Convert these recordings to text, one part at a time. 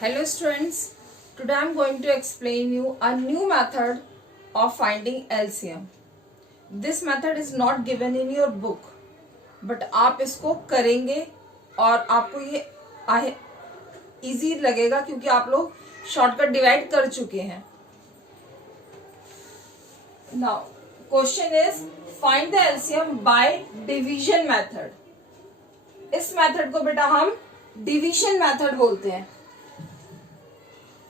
Hello students, today I am going to explain you a new method of finding LCM. This method is not given in your book, but आप इसको करेंगे और आपको ये easy लगेगा क्योंकि आप लोग शॉर्टकट डिवाइड कर चुके हैं. Now, question is find the LCM by division method. इस मेथड को बेटा हम डिवीजन मेथड बोलते हैं.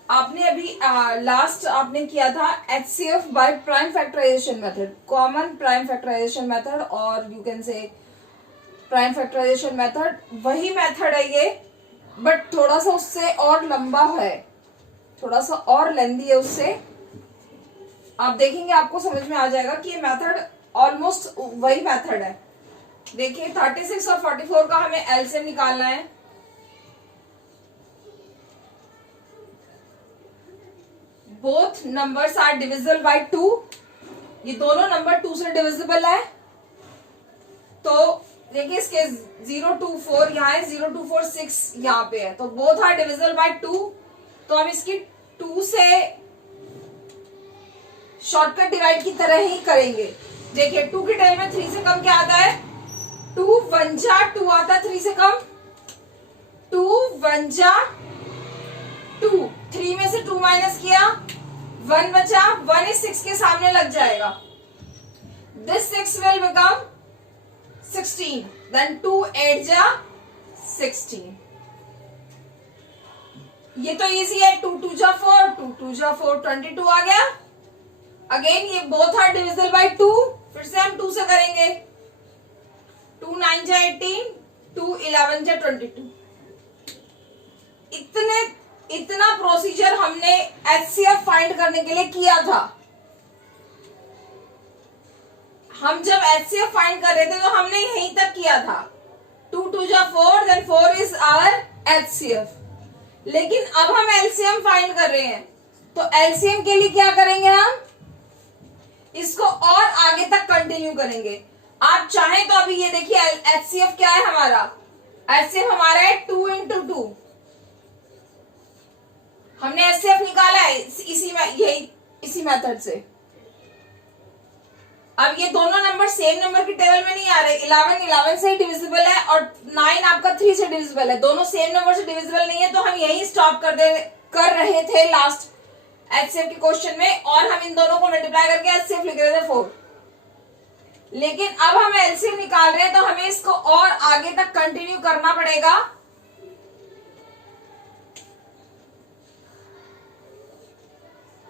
आपने अभी लास्ट आपने किया था HCF by prime factorisation method, common prime factorisation method और you can say prime factorisation method. वही मेथड है ये, बट थोड़ा सा उससे और लंबा है, थोड़ा सा और लेंदी है उससे. आप देखेंगे आपको समझ में आ जाएगा कि ये मेथड ऑलमोस्ट वही मेथड है. देखिए 36 और 44 का हमें एलसीएम निकालना है. Both numbers are divisible by 2. ये दोनों नंबर 2 से डिविजिबल है. तो देखिए इसके 0 2 4 यहाँ है, 0 2 4 6 यहाँ पे है, तो बोथ आर डिविजिबल बाय 2. तो हम इसकी 2 से शॉर्टकट डिवाइड की तरह ही करेंगे. देखिए 2 की टेबल में 3 से कम क्या आता है? 2 1 जा 2 आता है 3 से कम. 2 1 जा 2, 3 में से 2 माइनस किया 1 बचा. 1 इस 6 के सामने लग जाएगा. This 6 will become 16. देन 2 8 जा 16. ये तो इजी है. 2 2 जा 4, 2 2 जा 4, 22 आ गया. अगेन ये बोथ आर डिविजिबल बाय 2. फिर से हम 2 से करेंगे. 2 9 जा 18, 2 11 जा 22. इतना प्रोसीजर हमने एचसीएफ फाइंड करने के लिए किया था. हम जब एचसीएफ फाइंड कर रहे थे तो हमने यहीं तक किया था. 2 2 जा 4, देन 4 इज आवर एचसीएफ. लेकिन अब हम एलसीएम फाइंड कर रहे हैं, तो एलसीएम के लिए क्या करेंगे? हम इसको और आगे तक कंटिन्यू करेंगे. आप चाहें तो अभी ये देखिए एचसीएफ क्या है हमारा? एचसीएफ हमारा है 2 इंटू 2. हमने एचसीएफ निकाला है इसी मेथड से. अब ये दोनों नंबर सेम नंबर की टेबल में नहीं आ रहे. 11 11 से ही डिविजिबल है और 9 आपका 3 से डिविजिबल है. दोनों सेम नंबर से डिविजिबल नहीं है, तो हम यही स्टॉप कर रहे थे लास्ट एचसीएफ के क्वेश्चन में, और हम इन दोनों को मल्टीप्लाई करके एचसीएफ लिख रहे थे 4. लेकिन अब हम एलसीएम निकाल रहे हैं, तो हमें इसको और आगे तक कंटिन्यू करना पड़ेगा.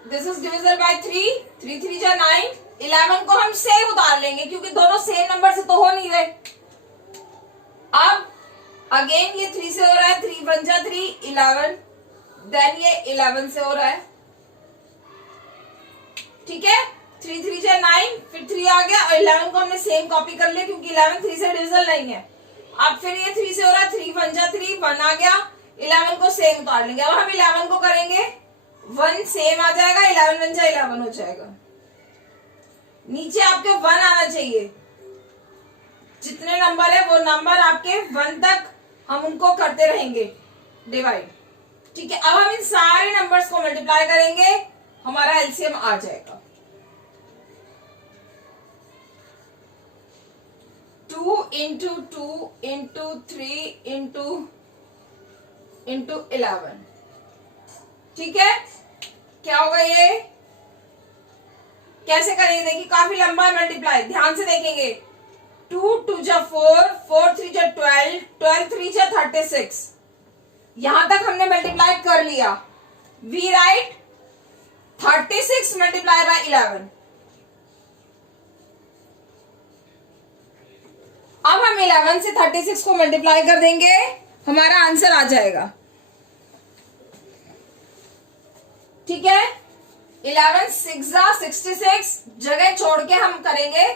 दिस इज डिविजिबल बाय 3, 3 3 जा 9. 11 को हम सेम उतार लेंगे क्योंकि दोनों सेम नंबर से तो हो नहीं रहे. अब अगेन ये 3 से हो रहा है. 3 1 जा 3, 11. देन ये 11 से हो रहा है. ठीक है. 3 3 जा 9, फिर 3 आ गया और 11 को हमने सेम कॉपी कर लिया क्योंकि 11 3 से डिविजिबल नहीं है. अब फिर ये 3 से हो रहा है. 3 1 जा 3, 1 आ गया. 11 को सेम उतार लेंगे. अब हम 11 को करेंगे, 1 सेम आ जाएगा. 11 1 जा 11 हो जाएगा. नीचे आपके 1 आना चाहिए. जितने नंबर है वो नंबर आपके 1 तक हम उनको करते रहेंगे डिवाइड. ठीक है. अब हम इन सारे नंबर्स को मल्टीप्लाई करेंगे, हमारा एलसीएम आ जाएगा. 2 इंटू 2 इंटू 3 इंटू 11. ठीक है. क्या होगा ये? कैसे करेंगे? देखिए काफी लंबा मल्टीप्लाई, ध्यान से देखेंगे. 2 2 जा 4, 4 3 जा 12, 12 3 जा 36. यहां तक हमने मल्टीप्लाई कर लिया. We write 36 multiply by 11. अब हम 11 से 36 को मल्टीप्लाई कर देंगे, हमारा आंसर आ जाएगा. ठीक है. 11 6 जा 66, जगह छोड़ के हम करेंगे,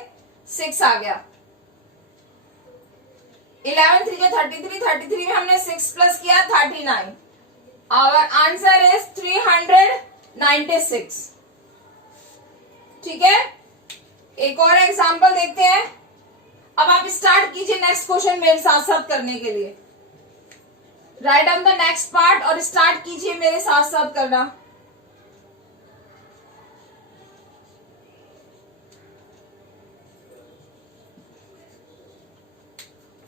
6 आ गया. 11 3 जा 33, 33 में हमने 6 प्लस किया 39. Our answer is 396. ठीक है. एक और एग्जांपल देखते हैं. अब आप स्टार्ट कीजिए नेक्स्ट क्वेश्चन मेरे साथ साथ करने के लिए. Write down the next part और स्टार्ट कीजिए मेरे साथ साथ करना।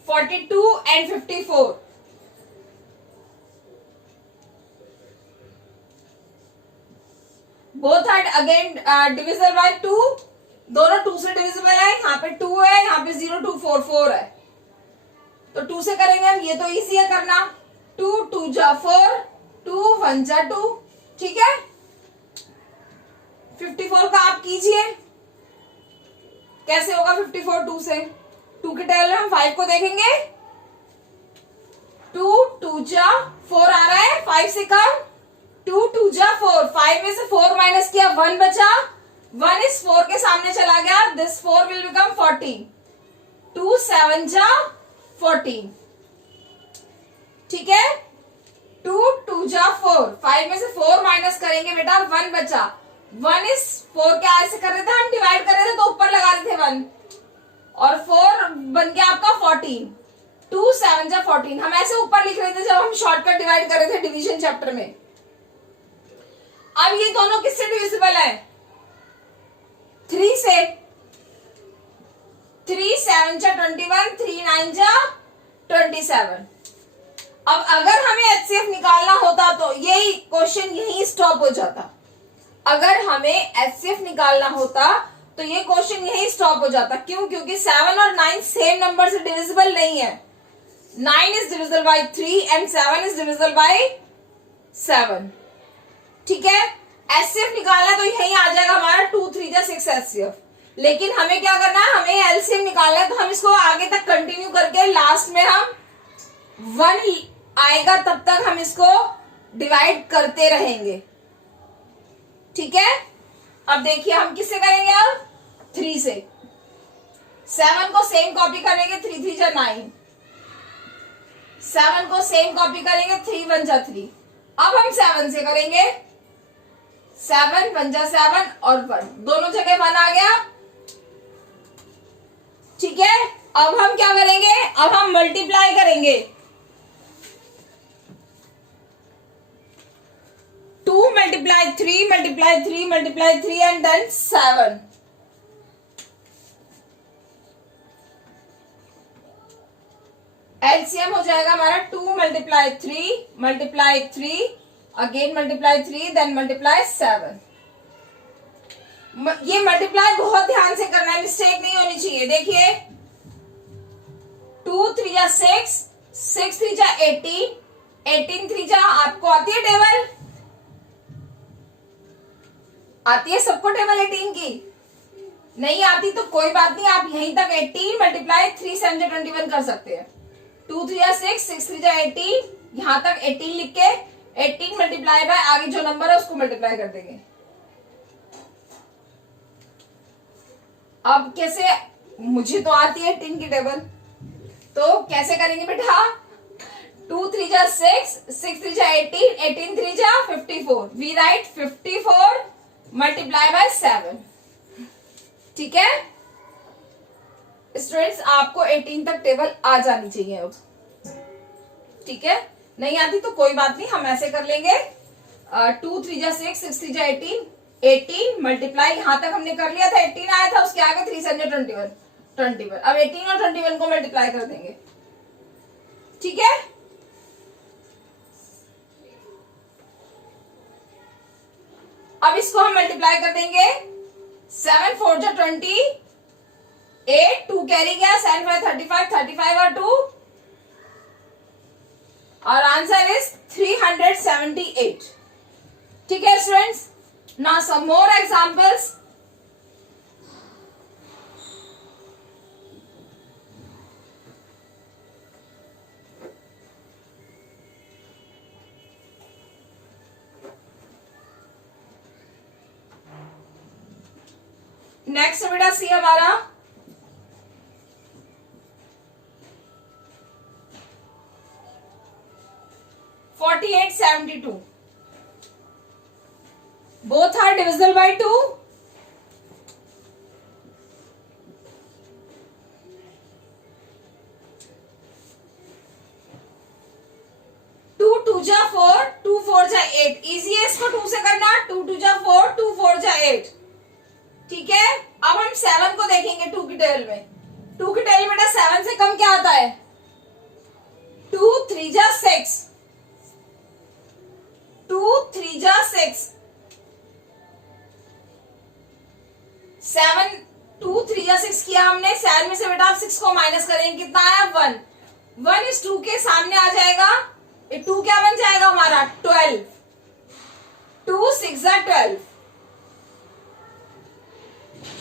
Forty two and 54 both are again divisible by 2, दोनों 2 से डिविजिबल है। यहाँ पे 2 है, यहाँ पे 0 2 4 4 है, तो 2 से करेंगे हम। ये तो इजी है करना। 2 2 जा 4, 2 1 जा 2, ठीक है। 54 का आप कीजिए, कैसे होगा 54 2 से? 2 के टेबल में हम 5 को देखेंगे। 2 2 जा 4 आ रहा है, 5 से कम। 2 2 जा 4, 5 में से 4 माइनस किया, 1 बचा। 1 इस 4 के सामने चला गया, दिस 4 विल बिकम 14। 2 7 जा 14, ठीक है। 2 2 जा 4, 5 में से 4 माइनस करेंगे बेटा, 1 बचा। 1 इस 4 के ऐसे कर रहे थे हम, डिवाइड कर रहे थे तो ऊपर लगा रहे थे 1, और 4 बन गया आपका 14। 2 7 जा 14, हम ऐसे ऊपर लिख रहे थे जब हम शॉर्टकट डिवाइड कर रहे थे डिवीजन चैप्टर में। अब ये दोनों किससे डिविजिबल है? 3 से। 3 7 जा 21, 3 9 जा 27। अब अगर हमें एचसीएफ निकालना होता तो यही क्वेश्चन यही स्टॉप हो जाता। अगर हमें एचसीएफ निकालना होता तो ये क्वेश्चन यही स्टॉप हो जाता। क्यों? क्योंकि 7 और 9 सेम नंबर से डिविजिबल नहीं है। 9 is divisible by 3 and 7 is divisible by 7, ठीक है। एचसीएफ निकालना तो यही आ जाएगा हमारा 2 3 जा 6 एचसीएफ। लेकिन हमें क्या करना है? हमें एलसीएम निकालना है, तो हम इसको आगे तक कंटिन्यू करके लास्ट में हम 1 आएगा तब तक हम इसको डिवाइड करते रहेंगे, ठीक है। अब देखिए हम किससे करेंगे? अब 3 से। 7 को सेम कॉपी करेंगे, 3 3 जा 9। 7 को सेम कॉपी करेंगे, 3 1 जा 3। अब हम 7 से करेंगे, 7 1 जा 7 और 1, दोनों जगह 1 आ गया, ठीक है। अब हम क्या करेंगे? अब हम मल्टीप्लाई करेंगे। 2 multiply 3 multiply 3 multiply 3 and then 7। LCM हो जाएगा हमारा 2 multiply 3 multiply 3 again multiply 3 then multiply 7। ये मल्टीप्लाई बहुत ध्यान से करना है, मिस्टेक नहीं होनी चाहिए। देखिए 2 3 जा 6, 6 3 जा 18, 18 3 जा, आपको आती है टेबल? आती है सबको टेबल 18 की? नहीं आती तो कोई बात नहीं, आप यहीं तक 18 मल्टीप्लाई 3 7 जा 21 कर सकते हैं। 2 3 जा 6, 6 3 जा 18, यहां तक 18 लिख के 18 मल्टीप्लाई बाय आगे जो नंबर है उसको मल्टीप्लाई कर देंगे। अब कैसे? मुझे तो आती है 18 की टेबल, तो कैसे करेंगे बेटा? 2 3 जा 6, 6 3 जा 18, 18 3 जा 54। वी राइट 54 मल्टीप्लाई बाय 7, ठीक है। स्टूडेंट्स आपको 18 तक टेबल आ जानी चाहिए अब, ठीक है। नहीं आती तो कोई बात नहीं, हम ऐसे कर लेंगे। 2 3 जा 6, 6 3 जा 18, 18 मल्टीप्लाई, यहां तक हमने कर लिया था, 18 आया था, उसके आगे 3 7 जा 21, 21। अब 18 और 21 को मल्टीप्लाई कर देंगे, ठीक है। अब इसको हम मल्टीप्लाई कर देंगे। 7 4 जा 20, 8 2 कैरी गया, 7 5 35, 35 और 2, और आंसर इज 378, ठीक है students. Now some more examples. Next बेटा सी हमारा 4872। Both are divisible by 2। जा 4, 2 4 जा 8। इजी है इसको 2 से करना। 2 2 जा 4, 2 4 जा 8। ठीक है, अब हम 7 को देखेंगे 2 की टेबल में। 2 की टेबल बेटा 7 से कम क्या आता है? 2 3 जा 6, 2 3 जा 6। 7 2 3 जा 6 किया हमने। 7 में से बेटा आप 6 को माइनस करेंगे, कितना आया? 1। 1 इस 2 के सामने आ जाएगा, 2 क्या बन जाएगा हमारा? 12। 2 6 जा 12।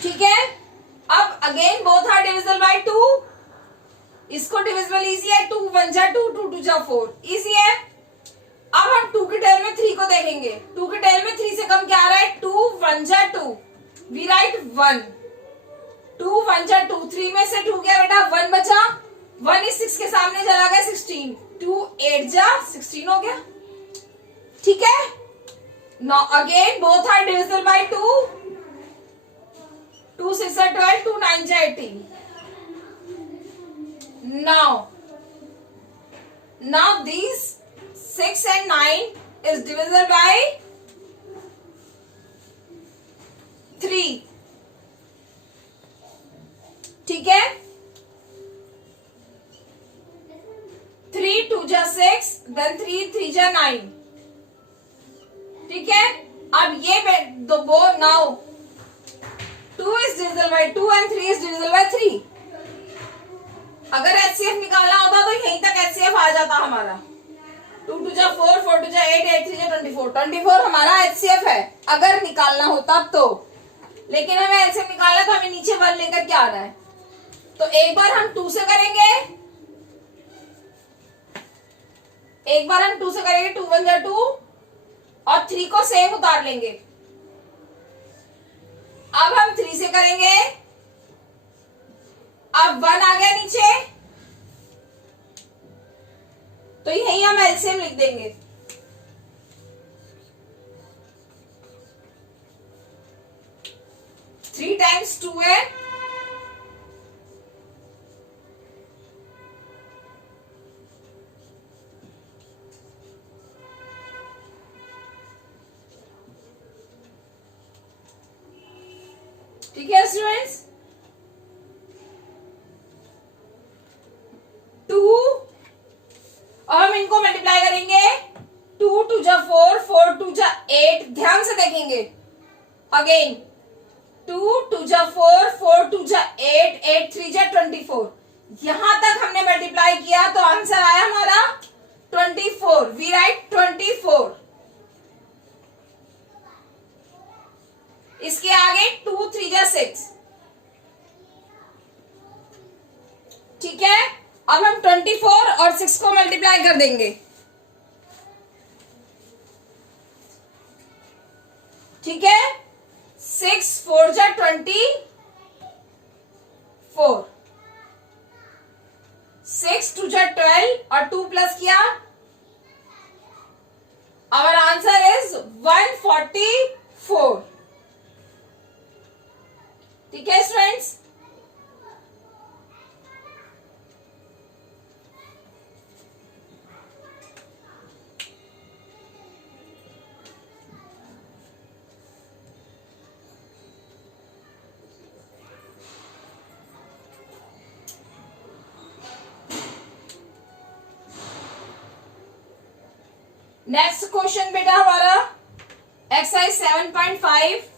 ठीक है, अब again both are divisible by 2। इसको डिविजिबल इजी है। 2 1 जा 2, 2 2 जा 4, इजी है। अब हम 2 के टेल में 3 को देखेंगे। 2 के टेल में 3 से कम क्या आ रहा है? 2 1 जा 2, वी राइट 1। 2 1 जा 2, 3 में से 2 क्या बेटा? 1 बचा। 1 इस 6 के सामने चला गया, 16। 2 8 जा 16 हो गया। ठीक है, now again both are divisible by 2। 2 6 जा 12, 2 9 जा 18। Now these 6 and 9 is divisible by 3. ठीक है, 3 2 जा 6, then 3 3 जा 9। ठीक है, अब ये दो now 2 is divisible by 2 and 3 is divisible by 3। अगर HCF निकालना होता तो यहीं तक HCF आ जाता हमारा। 2 2 जा 4, 4 2 जा 8, 8 3 जा 24। 24 हमारा HCF है अगर निकालना होता तो, लेकिन हमें LCM निकालना तो हमें नीचे 1 लेकर के आना है। तो एक बार हम 2 से करेंगे, एक बार हम 2 से करेंगे। 2 1 जा 2 और 3 को सेम उतार लेंगे। अब हम 3 से करेंगे, अब 1 आ गया नीचे, तो यही हम एलसीएम लिख देंगे। थ्री टाइम्स 2 है, ठीक है स्टूडेंट्स। 2 और हम इनको मल्टीप्लाई करेंगे। 2 2 जा 4, 4 2 जा 8। ध्यान से देखेंगे अगेन। 2 2 जा 4, 4 2 जा 8, 8 3 जा 24। यहां तक हमने मल्टीप्लाई किया तो आंसर आया हमारा 24। We write 24। इसके आगे 2 3 जा 6। ठीक है, अब हम 24 और 6 को मल्टीप्लाई कर देंगे। ठीक है, 6 4 जा 24, 6 2 जा 12 और 2 प्लस किया। Our answer is 144। ठीक है स्टूडेंट्स। नेक्स्ट क्वेश्चन बेटा हमारा एक्सरसाइज 7.5।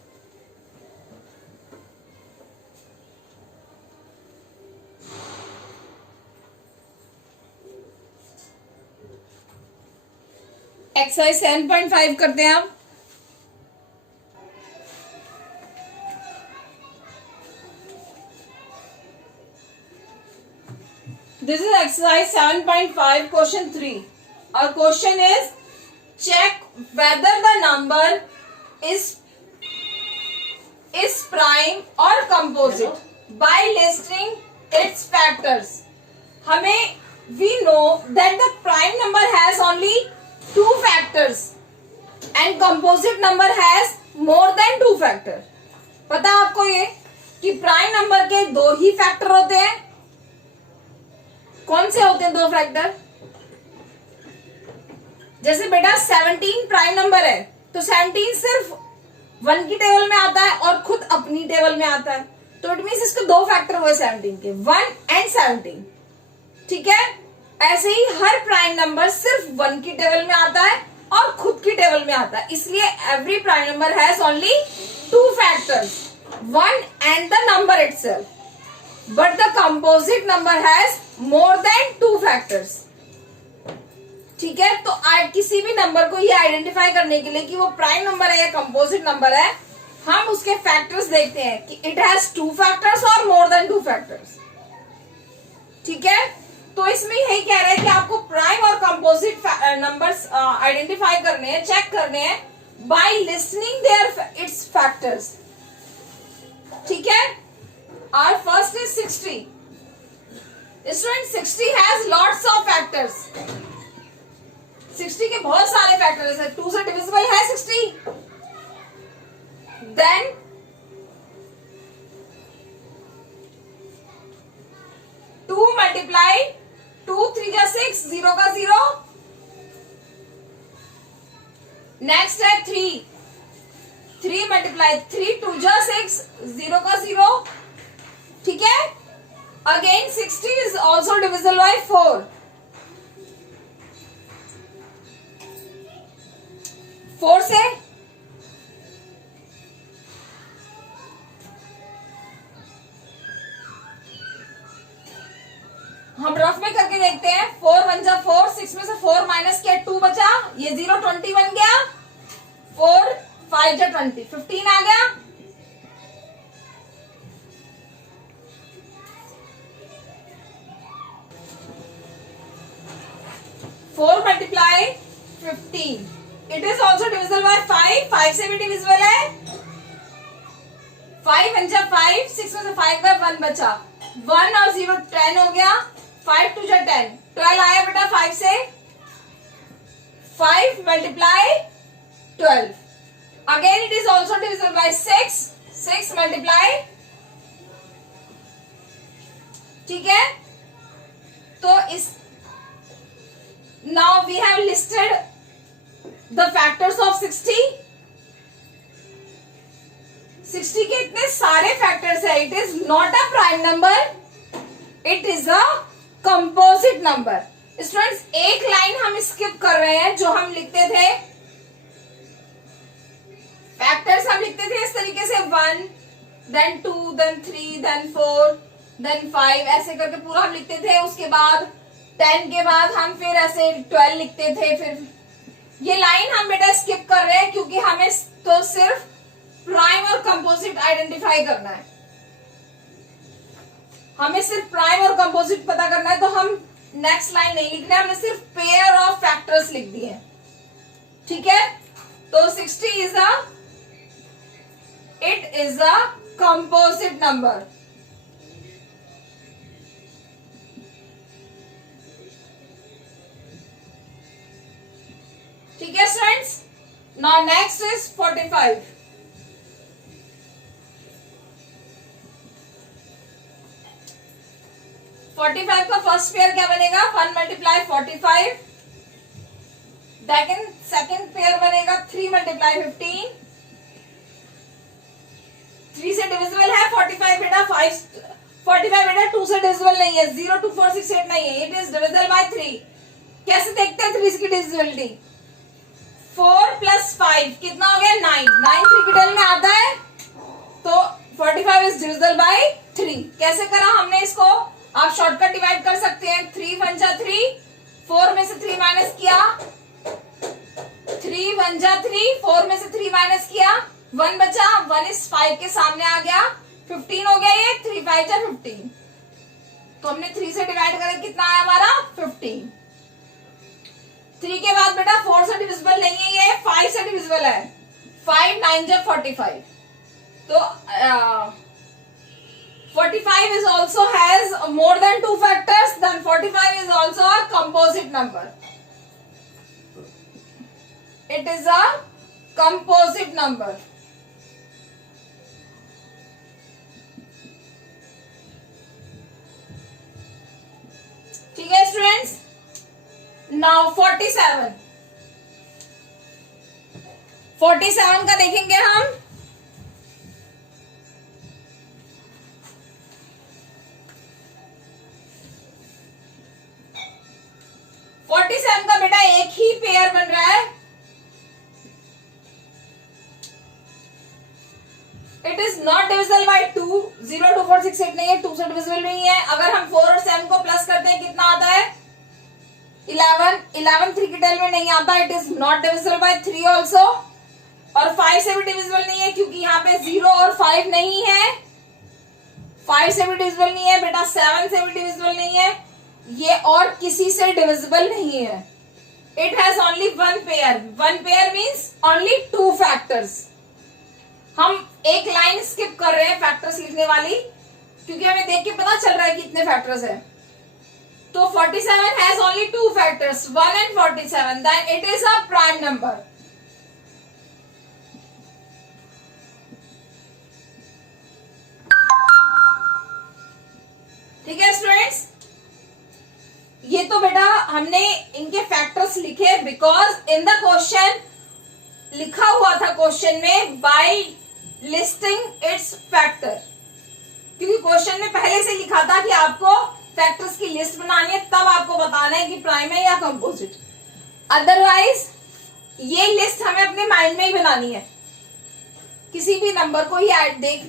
एक्सरसाइज 7.5 करते हैं आप। दिस इज एक्सरसाइज 7.5 क्वेश्चन 3 और question is check whether the number is prime or composite by listing its factors. हमें we know that the prime number has only 2 factors and composite number has more than 2 factor. पता है आपको ये कि prime number के 2 ही factor होते हैं। कौन से होते हैं 2 फैक्टर? जैसे बेटा 17 प्राइम नंबर है तो 17 सिर्फ 1 की टेबल में आता है और खुद अपनी टेबल में आता है, तो इट मीन्स इसके 2 फैक्टर हुए 17 के, 1 एंड 17। ठीक है, ऐसे ही हर प्राइम नंबर सिर्फ 1 की टेबल में आता है और खुद की टेबल में आता है, इसलिए every prime number has only 2 factors, 1 and the number itself, but the composite number has more than 2 factors. ठीक है, तो किसी भी नंबर को ये आइडेंटिफाई करने के लिए कि वो प्राइम नंबर है या कंपोजिट नंबर है, हम उसके फैक्टर्स देखते हैं कि इट हैज 2 फैक्टर्स और मोर देन 2 फैक्टर्स। ठीक है, तो इसमें यही कह रहे हैं कि आपको प्राइम और कंपोजिट नंबर्स आइडेंटिफाई करने हैं, चेक करने हैं by listening their its factors. ठीक है, our first is 60। Student 60 has lots of factors, 60 के बहुत सारे फैक्टर्स है, 2 से डिविजिबल है 60। देन 2 मल्टीप्लाई 2 3 जा 6, 0 का 0। नेक्स्ट है 3 मल्टीप्लाई 3 2 जा 6, 0 का 0। ठीक है, again 60 is also divisible bye 4। 4 से हम रफ में करके देखते हैं। 4 1 जा 4, 6 में से 4 माइनस किया 2 बचा, ये 0 20 बन गया। 4 5 जा 20, 15 आ गया। Four multiply 15, it is also divisible bye 5, 5 से भी डिविजिबल है। 5 1 जा 5, 6 में से 5 का 1 बचा, 1 और 0 10 हो गया। 5 2 जा 10, 12 आया बेटा 5 से। 5 multiply 12, again it is also divisible by 6, 6 multiply. ठीक है, तो इस now we have listed the factors of 60। 60 के इतने सारे फैक्टर्स है, it is not a prime number, it is a composite number. Students एक लाइन हम स्किप कर रहे हैं, जो हम लिखते थे फैक्टर्स, हम लिखते थे इस तरीके से 1 देन 2 देन 3 देन 4 देन 5, ऐसे करके पूरा हम लिखते थे। उसके बाद 10 के बाद हम फिर ऐसे 12 लिखते थे। फिर ये लाइन हम बेटा स्किप कर रहे हैं क्योंकि हमें तो सिर्फ प्राइम और कंपोजिट आइडेंटिफाई करना है, हमें सिर्फ प्राइम और कंपोजिट पता करना है, तो हम नेक्स्ट लाइन नहीं लिख रहे, हमने सिर्फ पेयर ऑफ फैक्टर्स लिख दिए। ठीक है, तो 60 इज अ कंपोजिट नंबर। ठीक है स्टूडेंट्स, नाउ नेक्स्ट इज 45। 45 का फर्स्ट पेयर क्या बनेगा? 1 मल्टीप्लाई 45। सेकेंड पेयर बनेगा 3 मल्टीप्लाई 15। 3 से डिविजिबल है 45 बेटा, 45 बेटा 2 से डिविजिबल नहीं है, 0 2 4 6 8 नहीं है, इट इज डिविजिबल बाय 3। कैसे देखते हैं 3 की डिविजिबिलिटी? 4 प्लस 5 कितना हो गया? 9। 9 3 की टेबल में आता है, तो 45 इज डिविजिबल बाय 3। कैसे करा हमने इसको? आप शॉर्टकट डिवाइड कर सकते हैं। 3 1 जा 3, 4 में से 3 माइनस किया, 3 1 जा 3, 4 में से 3 माइनस किया, 1 बचा, 1 इस 5 के सामने आ गया, 15 हो गया ये, 3 5 जा 15। तो हमने 3 से डिवाइड करें, कितना आया हमारा? 15। 3 के बाद बेटा 4 से डिविजिबल नहीं है, ये 5 से डिविजिबल है। 5 9 जा 45। तो 45 is also has more than 2 factors, then 45 is also a composite number. It is a composite number. ठीक है स्टूडेंट्स, now 47। 47 का देखेंगे हम। का बेटा एक ही पेयर बन रहा है, it is not divisible by 2। 0 2 4 6 8 नहीं है, 2 से डिविजिबल नहीं है। अगर हम 4 और 7 को प्लस करते हैं कितना आता है? 11। 11 3 की टेल में नहीं आता, it is not divisible by 3 also. और 5 से भी डिविजिबल नहीं है क्योंकि यहाँ पे 0 और 5 नहीं है। 5 से भी डिविजिबल नहीं है बेटा, 7 से भी डिविजिबल नहीं है, ये और किसी से डिविजिबल नहीं है। It has only one pair. One pair means only 2 factors. हम एक लाइन स्किप कर रहे हैं फैक्टर्स लिखने वाली, क्योंकि हमें देख के पता चल रहा है कि कितने फैक्टर्स है। तो 47 has only 2 factors, 1 and 47, then it is a prime number. ठीक है स्टूडेंट्स, ये तो बेटा हमने इनके फैक्टर्स लिखे बिकॉज इन द क्वेश्चन लिखा हुआ था क्वेश्चन में बाय लिस्टिंग इट्स फैक्टर, क्योंकि क्वेश्चन में पहले से लिखा था कि आपको फैक्टर्स की लिस्ट बनानी है, तब आपको बताना है कि प्राइम है या कंपोजिट। अदरवाइज ये लिस्ट हमें अपने माइंड में ही बनानी है, किसी भी नंबर को ही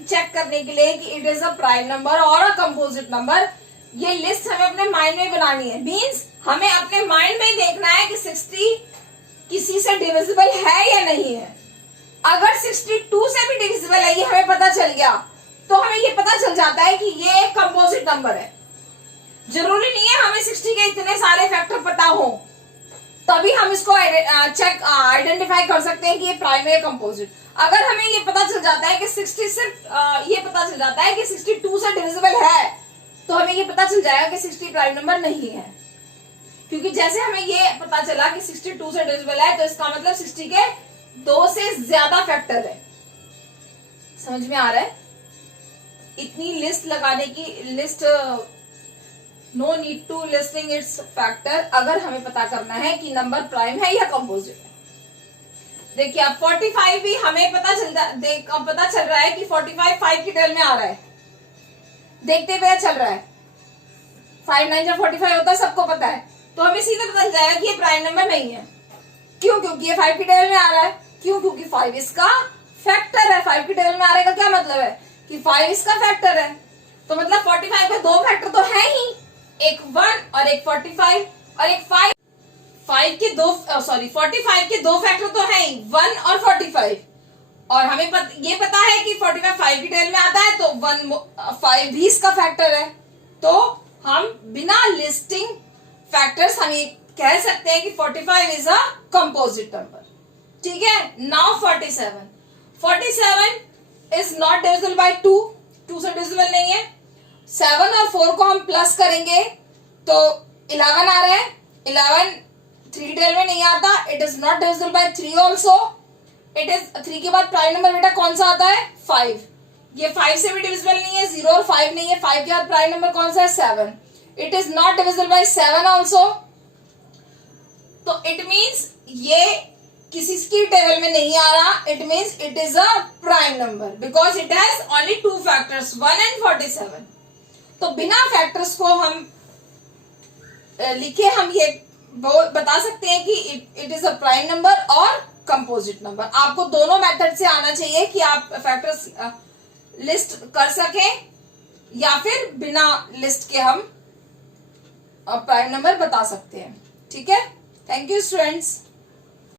चेक करने के लिए कि it is a prime number और अ कंपोजिट नंबर। ये लिस्ट हमें अपने माइंड में बनानी है, मींस हमें अपने माइंड में ही देखना है कि 60 किसी से डिविजिबल है या नहीं है। अगर 62 से भी डिविजिबल है, ये हमें पता चल गया, तो हमें ये पता चल जाता है कि ये एक कंपोजिट नंबर है। जरूरी नहीं है हमें 60 के इतने सारे फैक्टर पता हो, तभी हम इसको आइडेंटिफाई कर सकते हैं कि ये प्राइम है या कंपोजिट। अगर हमें ये पता चल जाता है कि 60 से ये पता चल जाता है कि 62 से डिविजिबल है, तो हमें ये पता चल जाएगा कि 60 प्राइम नंबर नहीं है। क्योंकि जैसे हमें ये पता चला कि 62 से डिविजिबल है, तो इसका मतलब 60 के 2 से ज्यादा फैक्टर है। समझ में आ रहा है? इतनी लिस्ट लगाने की list, no need to listing its factor, अगर हमें पता करना है कि नंबर प्राइम है या कंपोजिट है। देखिए अब 45 भी हमें पता चल रहा है कि 45 5 की टेल में आ रहा है, देखते पता चल रहा है। 5 9 जब 45 होता है, सबको पता है, तो हमें सीधे पता चल जाएगा कि ये प्राइम नंबर नहीं है। क्यों? क्योंकि ये 5 की टेबल में आ रहा है। क्यों? क्योंकि 5 इसका फैक्टर है। 5 की टेबल में आ रहा है का क्या मतलब है कि 5 इसका फैक्टर है, तो मतलब 45 के 2 फैक्टर तो है ही, एक 1 और एक 45 और एक 5 के 45 के 2 फैक्टर तो है ही, 1 और 45। और हमें ये पता है कि 45 5 की टेबल में आता है, तो 5 भी इसका फैक्टर है। तो हम बिना लिस्टिंग फैक्टर्स हम ये कह सकते हैं कि 45 इज अ कंपोजिट नंबर। ठीक है, now 47 is not divisible by 2 से डिविजिबल नहीं है। 7 और 4 को हम प्लस करेंगे तो 11 आ रहा है। 11 3 टेल में नहीं आता, it is not divisible by 3 also. It is 3 के बाद प्राइम नंबर बेटा कौन सा आता है? 5। ये 5 से भी डिविजिबल नहीं है, 0 और 5 नहीं है। 5 के बाद प्राइम नंबर कौन सा है? 7। It is not divisible by 7 also. तो इट मीन्स ये किसी की टेबल में नहीं आ रहा, it means it is a prime number because it has only 2 factors, 1 and 47। तो बिना फैक्टर्स को हम लिखे हम ये बता सकते हैं कि it is a prime number और कंपोजिट नंबर। आपको दोनों मेथड से आना चाहिए कि आप फैक्टर्स लिस्ट कर सकें, या फिर बिना लिस्ट के हम प्राइम नंबर बता सकते हैं। ठीक है, थैंक यू स्टूडेंट्स।